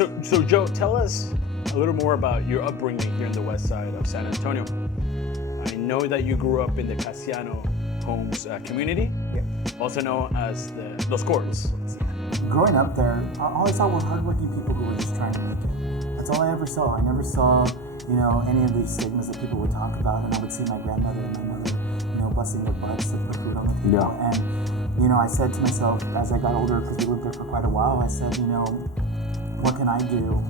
So Joe, tell us a little more about your upbringing here in the west side of San Antonio. I know that you grew up in the Cassiano Homes community, also known as the Los Courts. Growing up there, all I saw were hardworking people who were just trying to make it. That's all I ever saw. I never saw, any of these stigmas that people would talk about, and I would see my grandmother and my mother, busting their butts to put food on the table. Yeah. And, I said to myself as I got older, because we lived there for quite a while, I said, what can I do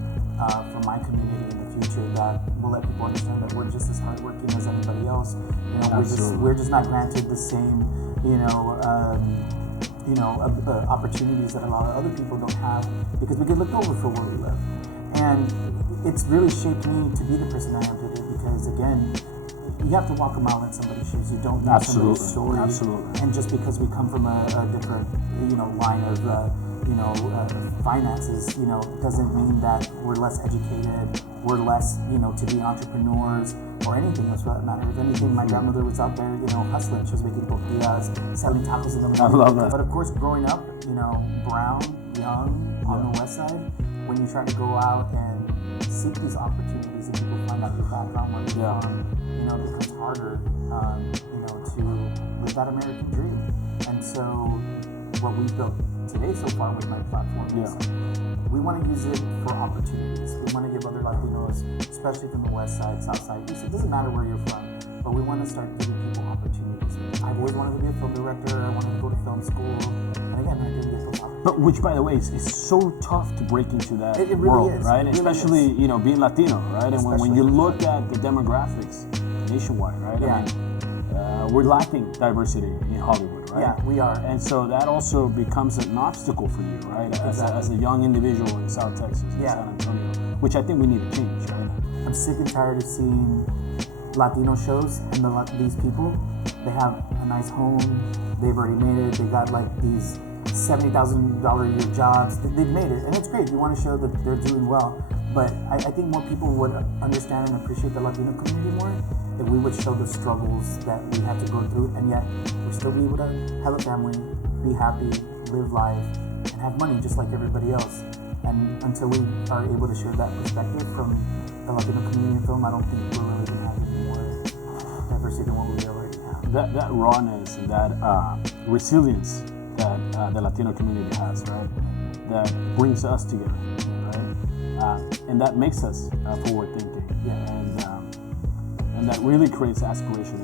for my community in the future that will let people understand that we're just as hardworking as anybody else. We're just not granted the same, opportunities that a lot of other people don't have because we get looked over for where we live. And it's really shaped me to be the person I am today because, again, you have to walk a mile in somebody's shoes. You don't know somebody's story. Absolutely. And just because we come from a different, line of, finances, doesn't mean that we're less educated, we're less, to be entrepreneurs or anything else for that matter. If anything, my grandmother was out there, hustling. She was making tortillas, selling tacos in the morning. I love that. But of course, growing up, brown, young, on the west side, when you try to go out and seek these opportunities and people find out your background, where you're from, it becomes harder, to live that American dream. And so what we've built today so far with my platform is we want to use it for opportunities. We want to give other Latinos, especially from the west side, south side, east. It doesn't matter where you're from, but we want to start giving people opportunities. I've always wanted to be a film director. I wanted to go to film school. And again, I didn't get those opportunities. But which, by the way, is so tough to break into that it really world, is. right? It really especially, is. Being Latino, right? And when you look at the demographics nationwide, right? Yeah. We're lacking diversity in Hollywood, right? Yeah, we are. And so that also becomes an obstacle for you, right? Exactly. As a young individual in South Texas, in San Antonio, which I think we need to change, right? I'm sick and tired of seeing Latino shows and these people, they have a nice home, they've already made it, they got like these $70,000 a year jobs, they've made it, and it's great. You want to show that they're doing well, but I think more people would understand and appreciate the Latino community more if we would show the struggles that we had to go through, and yet we'll still be able to have a family, be happy, live life, and have money just like everybody else. And until we are able to share that perspective from the Latino community in film, I don't think we're really going to have any more diversity than what we already have. That rawness and that resilience that the Latino community has, right? That brings us together, right? And that makes us forward thinking. Yeah. And that really creates aspiration